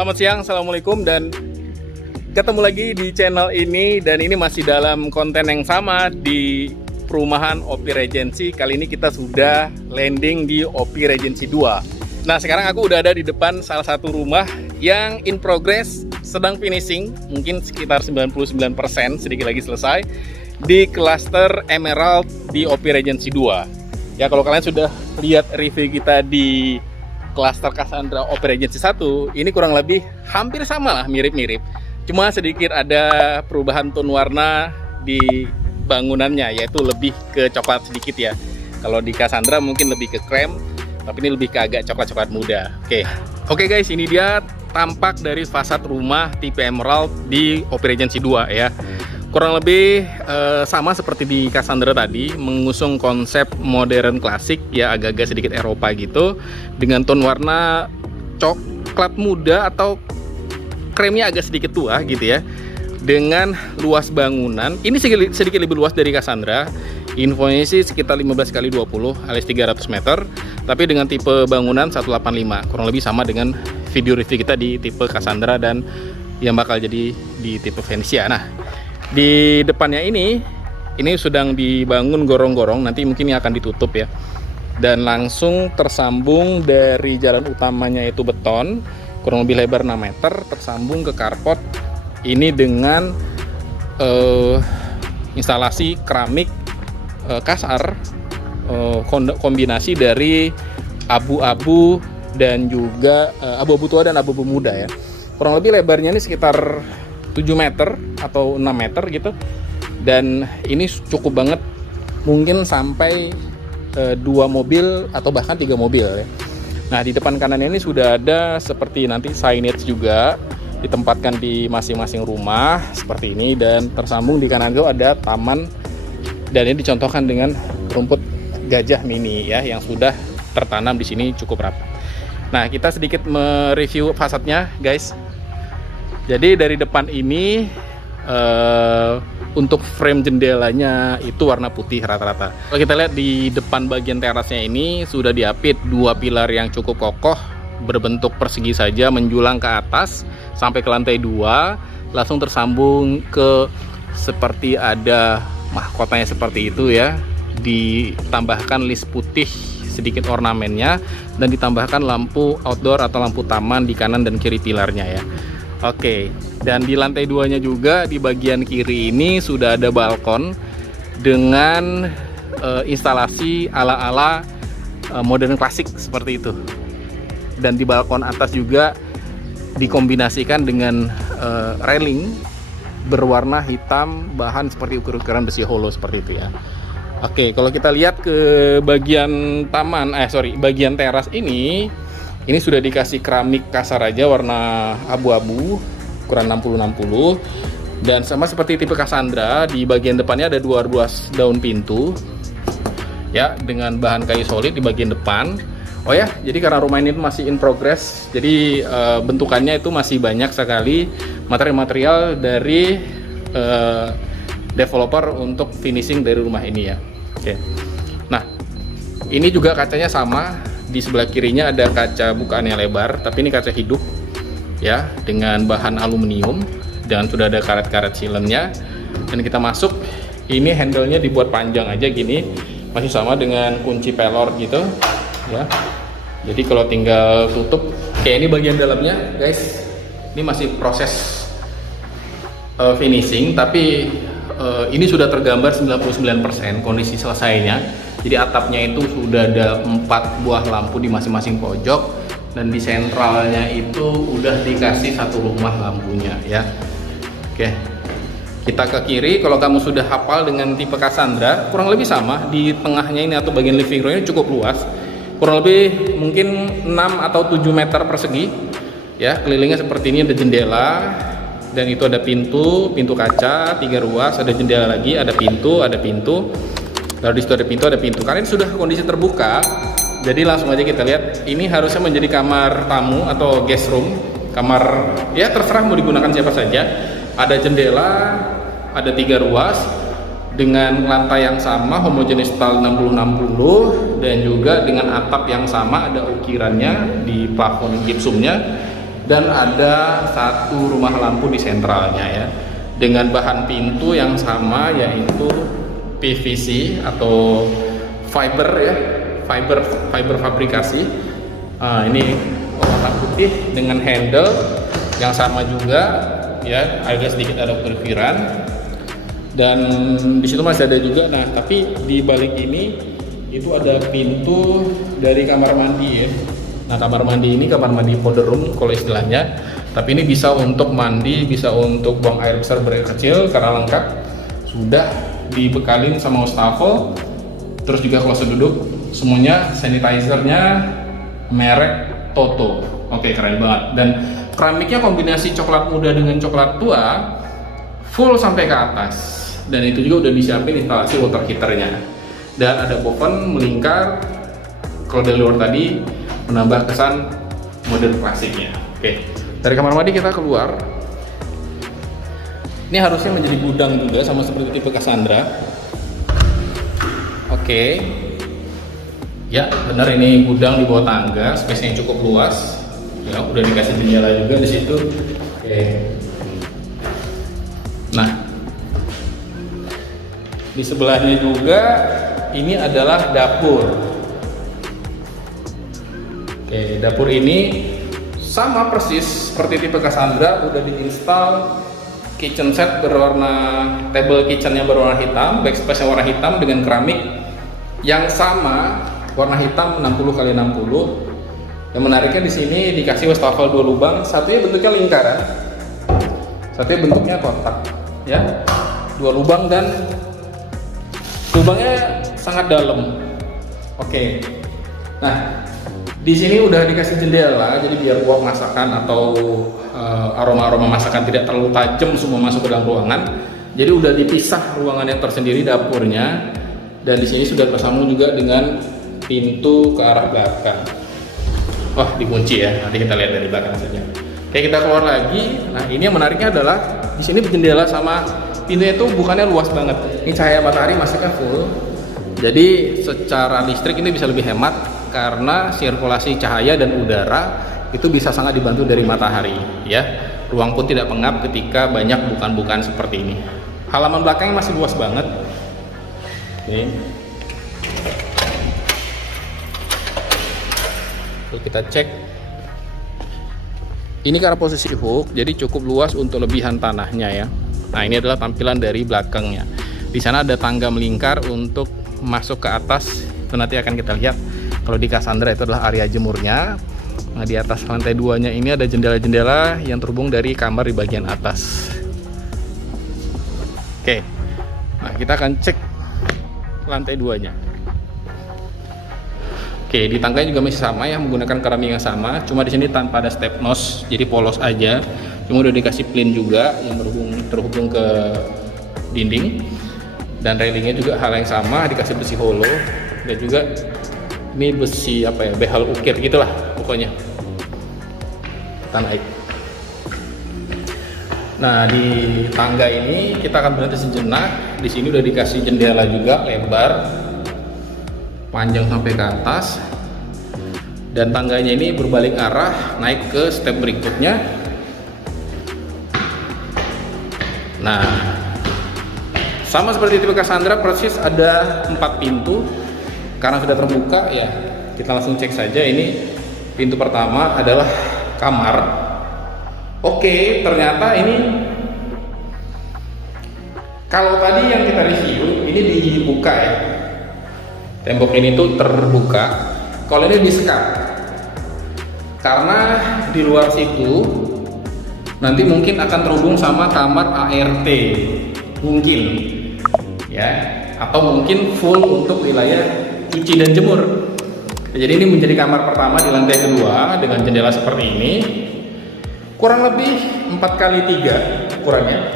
Selamat siang, Assalamualaikum, dan ketemu lagi di channel ini. Dan ini masih dalam konten yang sama di perumahan OP Regency. Kali ini kita sudah landing di OP Regency 2. Nah, sekarang aku udah ada di depan salah satu rumah yang in progress, sedang finishing, mungkin sekitar 99%, sedikit lagi selesai, di klaster Emerald di OP Regency 2. Ya, kalau kalian sudah lihat review kita di klaster Cassandra OP Regency 1, ini kurang lebih hampir sama lah, mirip-mirip. Cuma sedikit ada perubahan tone warna di bangunannya, yaitu lebih ke coklat sedikit ya. Kalau di Cassandra mungkin lebih ke krem, tapi ini lebih ke agak coklat-coklat muda. Oke guys, ini dia tampak dari fasad rumah tipe Emerald di OP Regency 2 ya. Kurang lebih sama seperti di Cassandra tadi, mengusung konsep modern klasik ya, agak-agak sedikit Eropa gitu, dengan tone warna coklat muda atau kremnya agak sedikit tua gitu ya. Dengan luas bangunan, ini sedikit lebih luas dari Cassandra. Infonya sih sekitar 15x20 alias 300 meter, tapi dengan tipe bangunan 185, kurang lebih sama dengan video review kita di tipe Cassandra dan yang bakal jadi di tipe Venetia. Nah, di depannya ini sedang dibangun gorong-gorong, nanti mungkin ini akan ditutup ya, dan langsung tersambung dari jalan utamanya itu beton, kurang lebih lebar 6 meter, tersambung ke carport ini dengan instalasi keramik kasar, kombinasi dari abu-abu dan juga abu-abu tua dan abu-abu muda ya. Kurang lebih lebarnya ini sekitar 7 meter atau 6 meter gitu, dan ini cukup banget, mungkin sampai 2 mobil atau bahkan 3 mobil ya. Nah, di depan kanannya ini sudah ada seperti nanti signage juga, ditempatkan di masing-masing rumah seperti ini, dan tersambung di kanan itu ada taman, dan ini dicontohkan dengan rumput gajah mini ya, yang sudah tertanam di sini cukup rapat. Nah, kita sedikit mereview fasadnya guys. Jadi dari depan ini untuk frame jendelanya itu warna putih rata-rata. Kalau kita lihat di depan bagian terasnya ini sudah diapit 2 pilar yang cukup kokoh, berbentuk persegi saja, menjulang ke atas sampai ke lantai 2, langsung tersambung ke seperti ada mahkotanya seperti itu ya. Ditambahkan list putih sedikit ornamennya, dan ditambahkan lampu outdoor atau lampu taman di kanan dan kiri pilarnya ya. Oke, dan di lantai 2-nya juga di bagian kiri ini sudah ada balkon dengan instalasi ala-ala modern klasik seperti itu. Dan di balkon atas juga dikombinasikan dengan railing berwarna hitam, bahan seperti ukur-ukuran besi holo seperti itu ya. Oke, kalau kita lihat ke bagian bagian teras ini sudah dikasih keramik kasar aja warna abu-abu, ukuran 60-60, dan sama seperti tipe Cassandra, di bagian depannya ada 2 ruas daun pintu ya, dengan bahan kayu solid di bagian depan. Oh ya, jadi karena rumah ini masih in progress, jadi bentukannya itu masih banyak sekali material-material dari developer untuk finishing dari rumah ini ya. Oke. Nah, ini juga kacanya sama. Di sebelah kirinya ada kaca bukaan yang lebar, tapi ini kaca hidup ya, dengan bahan aluminium, dan sudah ada karet-karet silennya. Dan kita masuk, ini handle-nya dibuat panjang aja gini, masih sama dengan kunci pelor gitu ya. Jadi kalau tinggal tutup, kayak ini bagian dalamnya guys, ini masih proses finishing, tapi ini sudah tergambar 99% kondisi selesainya. Jadi atapnya itu sudah ada 4 buah lampu di masing-masing pojok, dan di sentralnya itu udah dikasih 1 rumah lampunya ya. Oke, kita ke kiri. Kalau kamu sudah hafal dengan tipe Cassandra, kurang lebih sama. Di tengahnya ini atau bagian living room-nya cukup luas, kurang lebih mungkin 6 atau 7 meter persegi ya. Kelilingnya seperti ini, ada jendela, dan itu ada pintu kaca 3 ruas, ada jendela lagi, ada pintu. Lalu di situ ada pintu. Karena ini sudah kondisi terbuka, jadi langsung aja kita lihat. Ini harusnya menjadi kamar tamu atau guest room, kamar ya terserah mau digunakan siapa saja. Ada jendela, ada 3 ruas dengan lantai yang sama, homogenis style 60-60, dan juga dengan atap yang sama, ada ukirannya di plafon gipsumnya. dan ada satu rumah lampu di sentralnya ya, dengan bahan pintu yang sama yaitu PVC atau fiber ya, fiber fabrikasi. Ini warna putih dengan handle yang sama juga ya, agak sedikit ada curviran, dan di situ masih ada juga. Nah, tapi di balik ini itu ada pintu dari kamar mandi ya. Nah, kamar mandi ini kamar mandi powder room kalau istilahnya, tapi ini bisa untuk mandi, bisa untuk buang air besar, berair kecil, karena lengkap sudah dibekalin sama wastafel. Terus juga kalau duduk semuanya sanitizernya merek Toto. Oke, keren banget. Dan keramiknya kombinasi coklat muda dengan coklat tua, full sampai ke atas. Dan itu juga udah disiapin instalasi water heaternya. Dan ada oven melingkar. Kalau dari luar tadi menambah kesan modern klasiknya. Oke, dari kamar mandi kita keluar. Ini harusnya menjadi gudang juga, sama seperti tipe Cassandra. Oke, ya benar, ini gudang di bawah tangga, space-nya cukup luas. Ya, udah dikasih jendela juga di situ. Oke. Nah, di sebelahnya juga ini adalah dapur. Oke, dapur ini sama persis seperti tipe Cassandra, udah diinstal kitchen set berwarna, table kitchennya berwarna hitam, backspace warna hitam dengan keramik yang sama warna hitam 60x60. Yang menariknya di sini dikasih wastafel 2 lubang, satunya bentuknya lingkaran, satunya bentuknya kotak ya, 2 lubang dan lubangnya sangat dalam. Oke, nah di sini udah dikasih jendela, jadi biar uap masakan atau aroma-aroma masakan tidak terlalu tajam semua masuk ke dalam ruangan. Jadi udah dipisah ruangannya tersendiri, dapurnya, dan di sini sudah tersambung juga dengan pintu ke arah belakang. Wah, dikunci ya, nanti kita lihat dari belakang saja. Oke, kita keluar lagi. Nah, ini yang menariknya adalah di sini jendela sama pintunya itu bukannya luas banget. Ini cahaya matahari masuknya full. Jadi secara listrik ini bisa lebih hemat karena sirkulasi cahaya dan udara itu bisa sangat dibantu dari matahari ya. Ruang pun tidak pengap ketika banyak bukan-bukan seperti ini. Halaman belakangnya masih luas banget. Oke. Lalu kita cek. Ini karena posisi hook, jadi cukup luas untuk lebihan tanahnya ya. Nah, ini adalah tampilan dari belakangnya. Di sana ada tangga melingkar untuk masuk ke atas. Itu nanti akan kita lihat. Kalau di Cassandra itu adalah area jemurnya. Nah, di atas lantai 2-nya ini ada jendela-jendela yang terhubung dari kamar di bagian atas. Oke. Nah, kita akan cek lantai 2-nya. Oke, di tangganya juga masih sama ya, menggunakan keramik yang sama, cuma di sini tanpa ada step nose, jadi polos aja. Cuma udah dikasih plin juga yang terhubung ke dinding, dan railingnya juga hal yang sama, dikasih besi hollow, dan juga ini besi apa ya, behal ukir gitulah pokoknya. Kita naik. Nah, di tangga ini kita akan berhenti sejenak. Di sini udah dikasih jendela juga lebar, panjang sampai ke atas, dan tangganya ini berbalik arah naik ke step berikutnya. Nah, sama seperti tipe Cassandra, persis ada 4 pintu. Karena sudah terbuka ya, kita langsung cek saja. Ini pintu pertama adalah kamar. Oke, ternyata ini, kalau tadi yang kita review ini dibuka ya, tembok ini tuh terbuka. Kalau ini di-sekat, karena di luar situ nanti mungkin akan terhubung sama kamar ART mungkin ya, atau mungkin full untuk wilayah cuci dan jemur. Jadi ini menjadi kamar pertama di lantai 2 dengan jendela seperti ini, kurang lebih 4x3 ukurannya,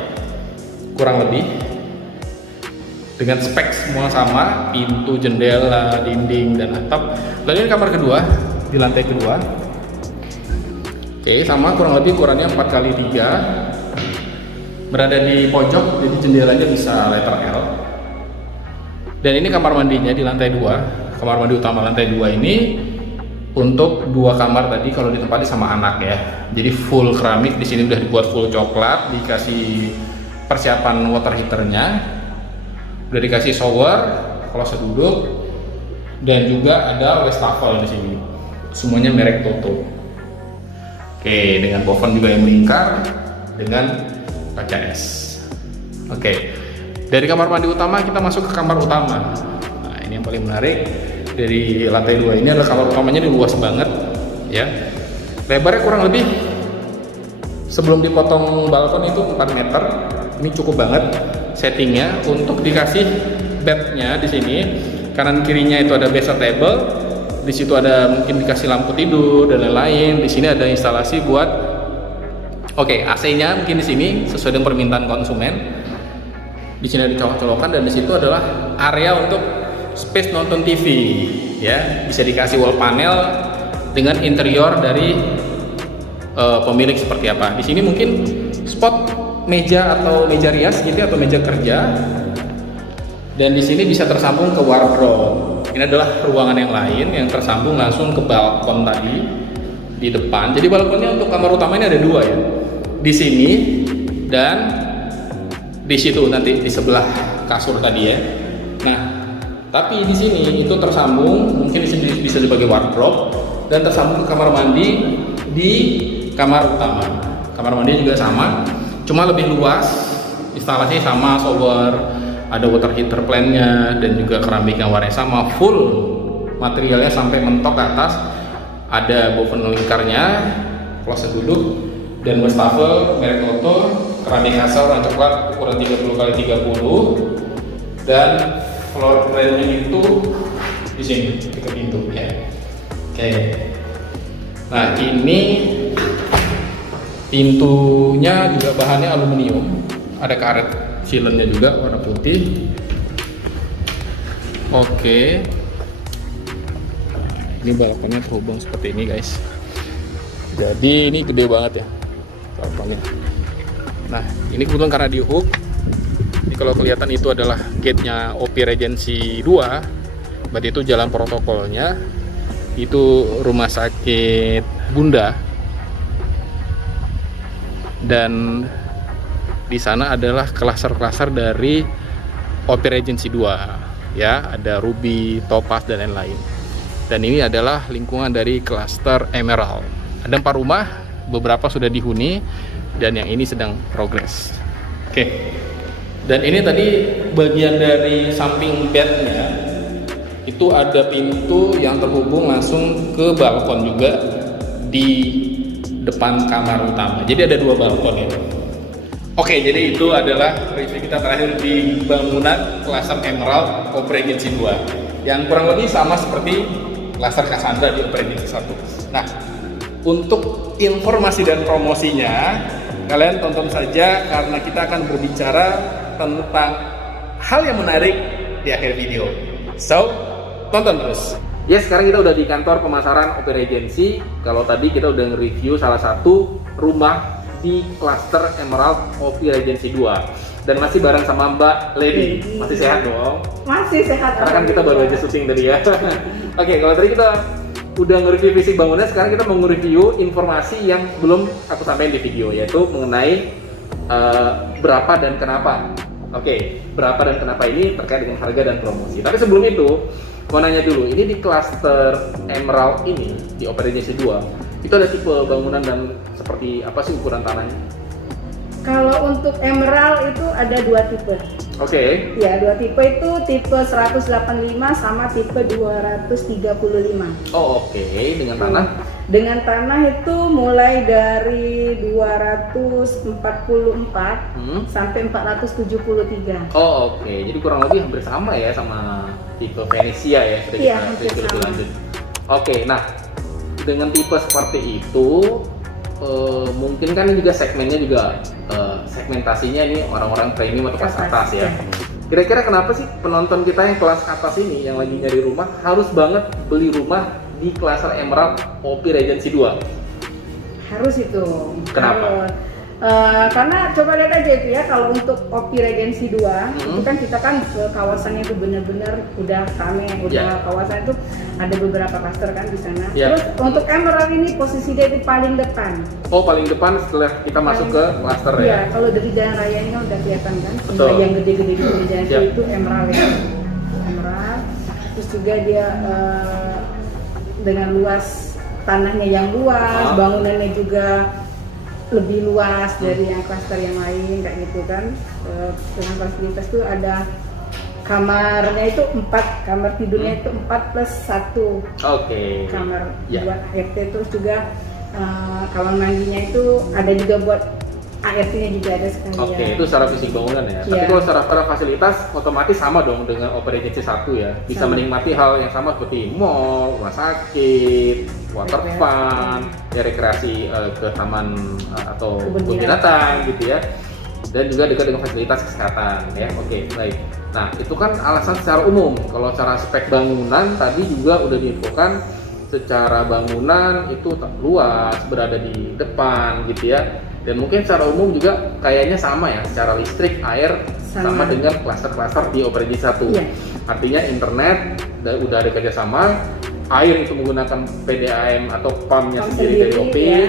kurang lebih, dengan spek semua sama, pintu, jendela, dinding, dan atap. Lalu ini kamar kedua di lantai kedua. Oke, sama kurang lebih ukurannya 4x3, berada di pojok, jadi jendelanya bisa letter L. Dan ini kamar mandinya di lantai 2, kamar mandi utama lantai 2 ini Untuk 2 kamar tadi kalau ditempati sama anak ya. Jadi full keramik, di sini udah dibuat full coklat, dikasih persiapan water heaternya, udah dikasih shower, kloset duduk, dan juga ada wastafel di sini. Semuanya merek Toto. Oke, dengan bofon juga yang melingkar dengan kaca es. Oke, dari kamar mandi utama kita masuk ke kamar utama. Nah, ini yang paling menarik. Dari lantai 2 ini adalah kamar utamanya, ini luas banget ya. Lebarnya kurang lebih sebelum dipotong balkon itu 4 meter. Ini cukup banget settingnya. Untuk dikasih bednya di sini, kanan kirinya itu ada bedside table. Di situ ada mungkin dikasih lampu tidur dan lain-lain. Di sini ada instalasi buat AC-nya mungkin di sini sesuai dengan permintaan konsumen. Di sini ada colok-colokan, dan di situ adalah area untuk space nonton TV ya. Bisa dikasih wall panel dengan interior dari pemilik seperti apa. Di sini mungkin spot meja atau meja rias gitu atau meja kerja. Dan di sini bisa tersambung ke wardrobe. Ini adalah ruangan yang lain yang tersambung langsung ke balkon tadi di depan. Jadi balkonnya untuk kamar utama ini ada 2 ya. Di sini dan di situ nanti di sebelah kasur tadi ya. Nah, tapi di sini itu tersambung, mungkin di sini bisa sebagai wardrobe dan tersambung ke kamar mandi di kamar utama. Kamar mandi juga sama, cuma lebih luas. Instalasinya sama, shower, ada water heater plan-nya, dan juga keramik yang warnanya sama, full materialnya sampai mentok ke atas. Ada bofon lingkarnya, kloset duduk, dan wastafel merek Toto, keramik kasar warna coklat ukuran 30x30, dan floor plan-nya itu di sini dekat pintu ya. Oke. Nah, ini pintunya juga bahannya aluminium, ada karet sealant-nya juga warna putih. Oke. Nah, ini balkonnya terhubung seperti ini guys. Jadi ini gede banget ya balkonnya. Nah, ini kebetulan karena di hook. Ini kalau kelihatan itu adalah gate-nya OP Regency 2. Berarti itu jalan protokolnya. Itu rumah sakit Bunda. Dan di sana adalah klaster-klaster dari OP Regency 2 ya, ada Ruby, Topaz dan lain-lain. Dan ini adalah lingkungan dari klaster Emerald. Ada 4 rumah, beberapa sudah dihuni dan yang ini sedang progres. Oke. Dan ini tadi bagian dari samping bednya itu ada pintu yang terhubung langsung ke balkon juga di depan kamar utama. Jadi ada 2 balkon ya. Oke, jadi itu adalah review kita terakhir di bangunan klaster Emerald OP Regency 2 yang kurang lebih sama seperti klaster Cassandra di OP Regency 1. Nah, untuk informasi dan promosinya kalian tonton saja karena kita akan berbicara tentang hal yang menarik di akhir video. So, tonton terus. Ya, sekarang kita udah di kantor pemasaran OP Regency. Kalau tadi kita udah nge-review salah satu rumah di klaster Emerald OP Regency 2 dan masih bareng sama Mbak Lady. Masih sehat dong? Masih sehat. Karena kan kita baru aja syuting tadi ya. Oke, kalau tadi kita udah nge-review fisik bangunan, sekarang kita mau nge-review informasi yang belum aku sampaikan di video, yaitu mengenai berapa dan kenapa. Oke, berapa dan kenapa ini terkait dengan harga dan promosi. Tapi sebelum itu, mau nanya dulu, ini di klaster Emerald ini, di OP Regency 2, itu ada tipe bangunan dan seperti apa sih ukuran tanahnya? Kalau untuk Emerald itu ada 2 tipe. Oke. Ya, 2 tipe itu tipe 185 sama tipe 235. Oh, oke. Dengan tanah? Dengan tanah itu mulai dari 244 sampai 473. Oh, oke. Jadi kurang lebih hampir sama ya sama tipe Venesia ya. Sudah Iya, kita hampir review lebih sama. lanjut. Oke, nah dengan tipe seperti itu mungkin kan juga segmennya juga segmentasinya ini orang-orang premium atau kelas atas ya. Kira-kira kenapa sih penonton kita yang kelas atas ini yang lagi nyari rumah harus banget beli rumah di klaster Emerald OP Regency 2? Harus itu. Kenapa? Karena coba lihat aja itu ya, kalau untuk Opi Regency 2 itu kan kita kan kawasannya itu benar-benar udah rame, udah kawasan itu ada beberapa klaster kan di sana. Terus untuk Emerald ini posisi dia itu paling depan. Oh, paling depan setelah kita masuk ke klaster ya? Iya, kalau dari jalan raya ini kan udah kelihatan kan. Betul. Yang gede-gede di jalan itu Emerald ya. Emerald. Terus juga dia dengan luas tanahnya yang luas, bangunannya juga lebih luas dari yang klaster yang lain kayak gitu kan. Dengan fasilitas tuh ada kamarnya itu 4, kamar tidurnya itu 4 plus 1 kamar buat ART. Terus juga kamar mandinya itu ada juga buat ART-nya juga ada sekalian. Itu secara fisik bangunan ya. Tapi kalau secara fasilitas otomatis sama dong dengan Opi Regency 1 ya. Bisa menikmati hal yang sama seperti mall, rumah sakit, water fun, ya rekreasi ke taman atau kebun binatang gitu ya. Dan juga dekat dengan fasilitas kesehatan ya. Baik. Nah, itu kan alasan secara umum. Kalau secara spek bangunan tadi juga udah diinfokan, secara bangunan itu luas, berada di depan gitu ya. Dan mungkin secara umum juga kayaknya sama ya, secara listrik, air sama dengan klaster-klaster di Opi Regency 1. Artinya internet udah ada kerjasama, air itu menggunakan PDAM atau pumpnya sendiri dari Opi,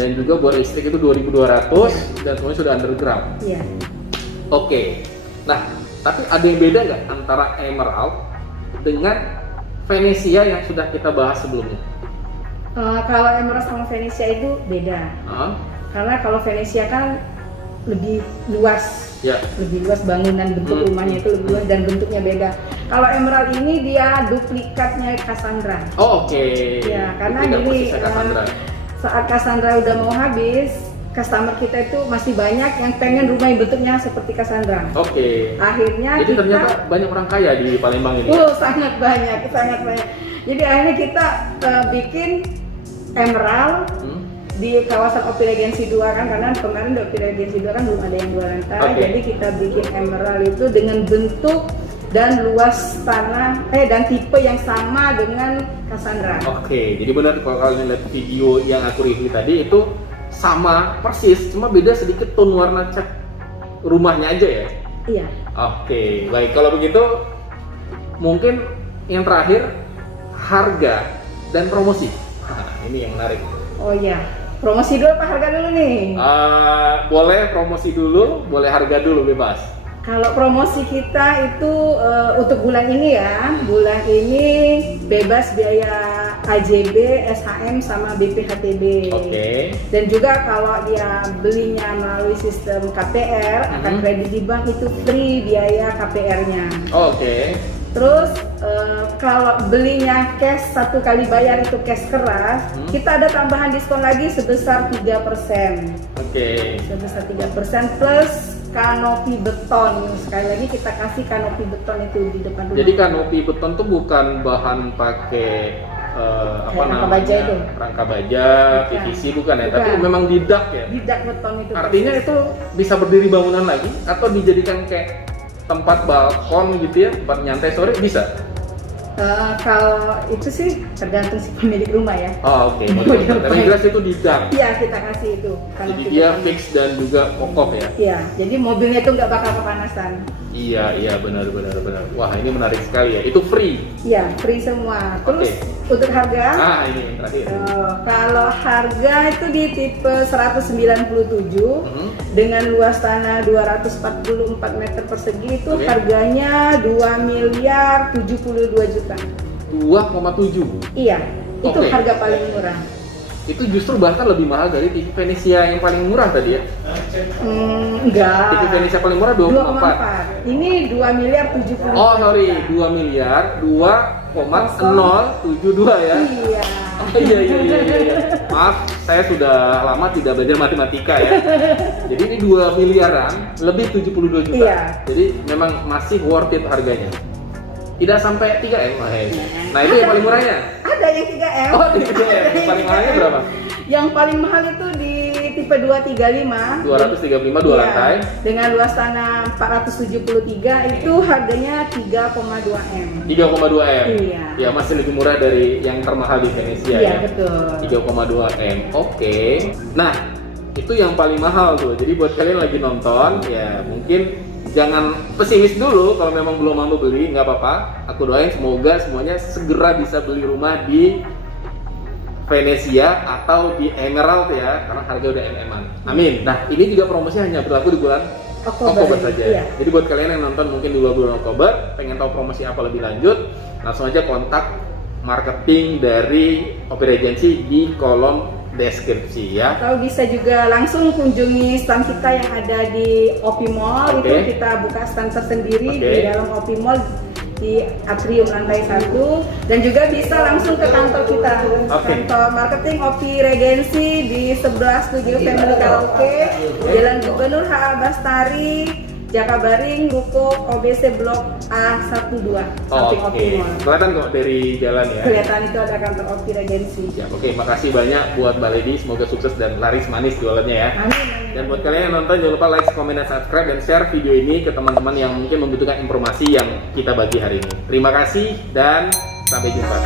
dan juga buat listrik itu 2.200 dan semuanya sudah underground. Nah, tapi ada yang beda nggak antara Emerald dengan Venezia yang sudah kita bahas sebelumnya? Kalau Emerald sama Venezia itu beda. Karena kalau Venezia kan lebih luas, lebih luas bangunan, bentuk rumahnya itu lebih luas dan bentuknya beda. Kalau Emerald ini dia duplikatnya Cassandra. Ya, karena gini, saat Cassandra udah mau habis, customer kita itu masih banyak yang pengen rumah yang bentuknya seperti Cassandra. Akhirnya jadi ternyata banyak orang kaya di Palembang ini. Sangat banyak. Jadi akhirnya kita bikin Emerald di kawasan Opi Regency 2 kan, karena kemarin di Opi Regency 2 kan belum ada yang 2 lantai. Jadi kita bikin Emerald itu dengan bentuk dan luas tanah dan tipe yang sama dengan Cassandra. Jadi benar kalau kalian lihat video yang aku review tadi itu sama persis, cuma beda sedikit tone warna cat rumahnya aja ya. Iya. Baik, kalau begitu mungkin yang terakhir harga dan promosi. Ini yang menarik. Promosi dulu apa harga dulu nih? Boleh promosi dulu, boleh harga dulu, bebas. Kalau promosi kita itu untuk bulan ini ya, bulan ini bebas biaya AJB, SHM sama BPHTB. Dan juga kalau dia belinya melalui sistem KPR atau kredit di bank itu free biaya KPR-nya. Terus kalau belinya cash, 1 kali bayar itu cash keras, kita ada tambahan diskon lagi sebesar 3%. Sebesar 3% plus kanopi beton. Sekali lagi kita kasih kanopi beton itu di depan rumah. Jadi kanopi beton tuh bukan bahan pakai rangka baja, PVC bukan ya, tapi memang didak ya. Didak beton itu. Artinya itu bisa berdiri bangunan lagi atau dijadikan kayak tempat balkon gitu ya, tempat nyantai sore bisa? Kalau itu sih tergantung si pemilik rumah ya. Tapi jelas itu didak. Iya, kita kasih itu. Jadi dia fix dan juga kokoh ya? Iya, jadi mobilnya itu nggak bakal kepanasan. Iya, benar. Wah, ini menarik sekali ya. Itu free? Iya, free semua. Terus untuk harga? Ini yang terakhir. Kalau harga itu di tipe 197 dengan luas tanah 244 meter persegi itu harganya 2.072 juta. 2,7? Iya, itu harga paling murah. Itu justru bahkan lebih mahal dari TV Venezia yang paling murah tadi ya? Enggak. TV Venezia paling murah 2,4. Ini 2.072. 2 miliar 2,072 ya? Iya. Iya. Maaf, saya sudah lama tidak belajar matematika ya. Jadi ini 2 miliaran lebih 72 juta. Iya. Jadi memang masih worth it harganya. Tidak sampai 3M. Nah, itu yang paling murahnya? Ada yang 3M. 3M. Paling mahalnya berapa? Yang paling mahal itu di tipe 235. 235 2 lantai. Dengan luas tanah 473 itu harganya 3,2M. 3,2M. Iya. Ya, masih lebih murah dari yang termahal di Venezia ya. Betul. 3,2M. Nah, itu yang paling mahal tuh. Jadi buat kalian lagi nonton ya mungkin jangan pesimis dulu, kalau memang belum mampu beli nggak apa-apa. Aku doain semoga semuanya segera bisa beli rumah di Venezia atau di Emerald ya, karena harga udah MM-an. Amin. Nah, ini juga promosinya hanya berlaku di bulan Oktober saja. Iya. Jadi buat kalian yang nonton mungkin di bulan Oktober, pengen tahu promosi apa lebih lanjut, langsung aja kontak marketing dari Opi Regency di kolom deskripsi ya. Atau bisa juga langsung kunjungi stand kita yang ada di Opi Mall. Itu kita buka stand tersendiri di dalam Opi Mall di atrium lantai 1, dan juga bisa langsung ke kantor kita, kantor marketing Opi Regency di 11 Studio Family Karaoke, Jalan Gubernur H.A. Bastari, Jakabaring, Ruko, OBC Blok A12, samping Opi Mall. Kelihatan kok dari jalan ya? Kelihatan itu ada kantor Opi Regency. Ya, oke, makasih banyak buat Mbak Lady, semoga sukses dan laris manis jualannya ya. Amin. Dan buat kalian yang nonton, jangan lupa like, comment, dan subscribe, dan share video ini ke teman-teman yang mungkin membutuhkan informasi yang kita bagi hari ini. Terima kasih dan sampai jumpa.